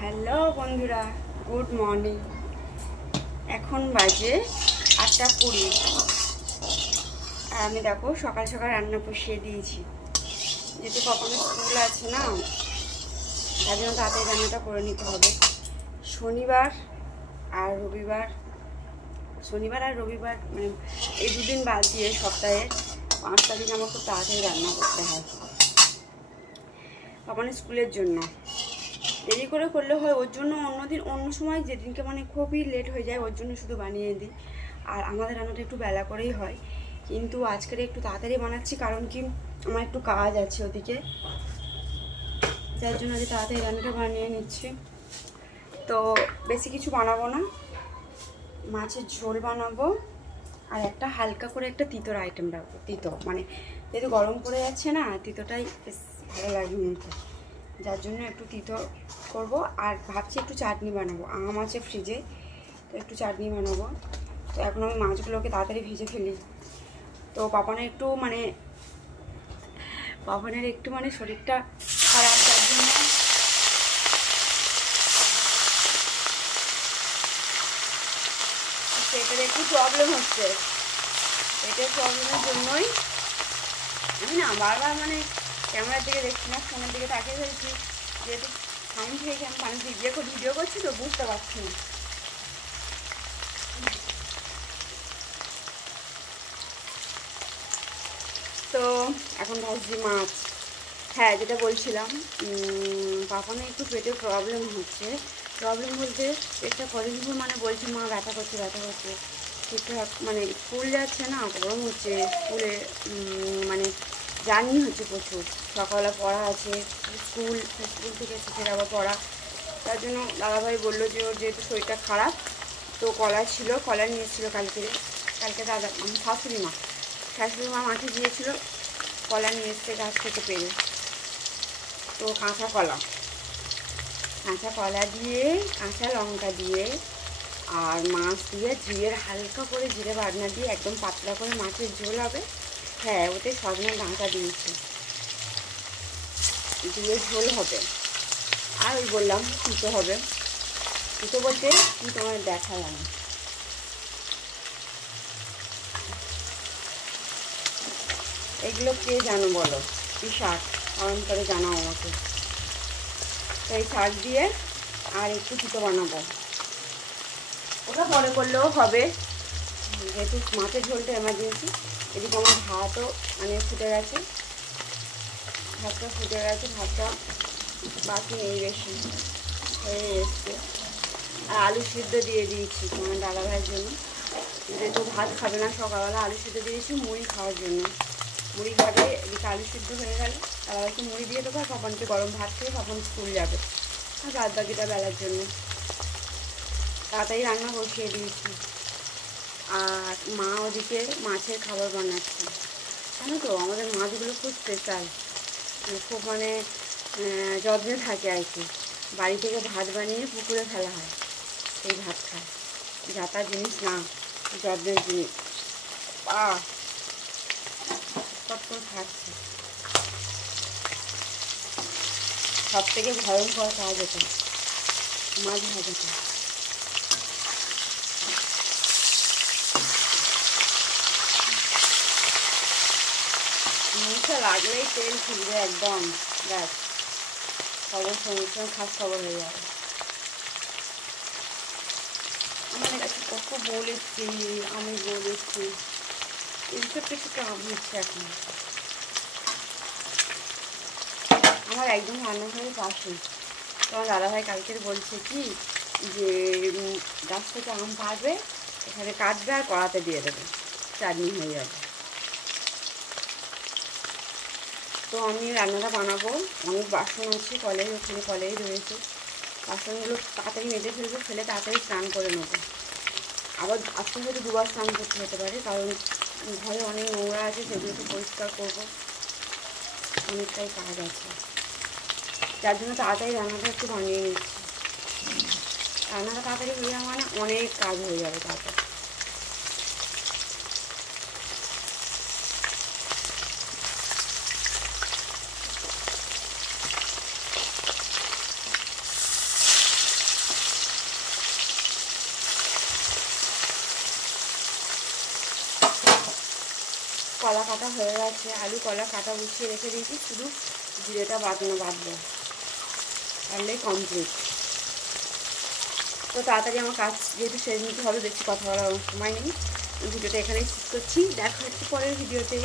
Hello বন্ধুরা, good morning. এখন বাজে 8:20 আর আমি দেখো সকাল সকাল রান্না বসিয়ে দিয়েছি। যেহেতু কখনো স্কুল আছে না, তার জন্য তাড়াতাড়ি রান্নাটা করে নিতে হবে। শনিবার আর রবিবার মানে এই দুদিন বাদ দিয়ে সপ্তাহে 5টা দিন আমার খুব তাড়াতাড়ি রান্না করতে হয় কখনো স্কুলের জন্য। দেরি করে করলে হয়, ওর জন্য অন্য সময় যেদিনকে মানে খুবই লেট হয়ে যায় ওর জন্য শুধু বানিয়ে দিই। আর আমাদের রান্নাটা একটু বেলা করেই হয়, কিন্তু আজকের একটু তাড়াতাড়ি বানাচ্ছি কারণ কি আমার একটু কাজ আছে ওদিকে, যার জন্য যে তাড়াতাড়ি রান্নাটা বানিয়ে নিচ্ছি। তো বেশি কিছু বানাবো না, মাছের ঝোল বানাবো আর একটা হালকা করে একটা তিতোর আইটেম রাখবো। তিতো মানে যেহেতু গরম পড়ে যাচ্ছে না, তিতোটাই বেশ ভালো লাগে মুখে, যার জন্য একটু তিতো করব। আর ভাবছি একটু চাটনি বানাবো, আম আছে ফ্রিজে, তো একটু চাটনি বানাবো। তো এখন আমি মাছগুলোকে তাড়াতাড়ি ভেজে ফেলি। তো পাপনের একটু মানে শরীরটা খারাপ, যার জন্য পেটের একটু প্রবলেম হচ্ছে। পেটের প্রবলেমের জন্যই আমি না বারবার মানে ক্যামেরার দিকে দেখছি না, ফোনের দিকে তাকিয়ে ফেলছি। যেহেতু সাউন্ড থেকে আমি পানি ভিডিও করছি তো বুঝতে পারছি না। তো এখন ভাবছি মাছ। হ্যাঁ, যেটা বলছিলাম, পাপানের একটু পেটের প্রবলেম হচ্ছে। প্রবলেম বলতে পেটটা কদিন ধরে মানে বলছে মা ব্যথা করছে ঠিকঠাক মানে স্কুল যাচ্ছে না, গরম হচ্ছে, স্কুলে মানে জার্নি হচ্ছে প্রচুর, সকালবেলা পড়া আছে, স্কুল থেকে এসে আবার পড়া। তার জন্য দাদাভাই বললো যে ওর যেহেতু শরীরটা খারাপ, তো কলা নিয়ে এসেছিলো কালকে দাদা আমার শাশুড়ি মা মাঠে গিয়েছিলো, কলা নিয়ে এসছে গাছ থেকে পেরে। তো কাঁচা কলা দিয়ে, কাঁচা লঙ্কা দিয়ে আর মাছ দিয়ে হালকা করে জিরে বাটনা দিয়ে একদম পাতলা করে মাছের ঝোল হবে। হ্যাঁ, ওতে সজনে ডাঁটা দিয়েছি, দিয়ে ঝোল হবে। আর ওই বললাম তিতো হবে। তিতো বলতে কি তোমার দেখাই আমি, এগুলো কে জানো বলো, কি শাক কমেন্ট করে জানাও আমাকে। তো এই শাক দিয়ে আর একটু তিতো বানাবো, ওটা পরে করলেও হবে যেহেতু মাছের ঝোলটা এমার্জেন্সি। এদিকে আমার ভাতও মানে ভাতটা বাকি নেই, বেশি হয়ে এসছে। আর আলু সিদ্ধ দিয়ে দিয়েছি তোমার দাদাভাইয়ের জন্য, যেহেতু ভাত খাবে না সকালবেলা, আলু সিদ্ধ দিয়েছি মুড়ি খাওয়ার জন্য। মুড়ি খাবে, এদিকে আলু সিদ্ধ হয়ে গেলে দাদাভাইকে মুড়ি দিয়ে দেবো, আর পাপনকে গরম ভাত খেয়ে পাপন স্কুল যাবে, আর বাদ বাকিটা বেলার জন্য তাড়াতাড়ি রান্না বসিয়ে দিয়েছি। আর মা ওদিকে মাছের খাবার বানাচ্ছে। জানো তো আমাদের মাছগুলো খুব স্পেশাল, খুব মানে যত্নে থাকে আর কি। বাড়ি থেকে ভাত বানিয়ে পুকুরে ফেলা হয়, সেই ভাত খায়। যাতা জিনিস না, যত্নের জিনিস। কত খাচ্ছে, সব থেকে ভয়ঙ্কর কাজ এটা, মাছ ভাজাটা। মুখে লাগলেই তেল ছিলবে একদম, ব্যাস সমস্যা খাস খবর হয়ে যাবে। আমাদের কাছে কত বলেছি, এইসব কিছু কাম হচ্ছে এখন। আমার একদম রান্নাঘরের পাশে তোমার দাদাভাই কালকে বলছে কি যে গাছ থেকে আম পাড়বে, এখানে কাটবে আর কড়াতে দিয়ে দেবে, চাটনি হয়ে যাবে। তো আমি রান্নাটা বানাবো, অনেক বাসন আছে কলেই রয়েছে, বাসনগুলো তাড়াতাড়ি মেজে ফেলবো, ফেলে তাড়াতাড়ি স্নান করে নেবো। আবার আজকে হয়তো 2বার স্নান করতে হতে পারে, কারণ ঘরে অনেক নোংরা আছে, সেগুলোকে পরিষ্কার করবো, অনেকটাই কাজ আছে, যার জন্য তাড়াতাড়ি রান্নাটা একটু বানিয়ে নিচ্ছি। রান্নাটা তাড়াতাড়ি হয়ে যাওয়া মানে অনেক কাজ হয়ে যাবে তাড়াতাড়ি। কলা কাটা হয়ে গেছে, আলু কলা কাটা বসিয়ে রেখে দিয়েছি, শুধু জিরেটা বাটবো, তাহলেই কমপ্লিট। তো তাড়াতাড়ি আমার কাজ যেহেতু সেরে নিতে হবে, বেশি কথা বলার সময় নেই। ভিডিওটা এখানেই শেষ করছি, দেখা হচ্ছে পরের ভিডিওতে।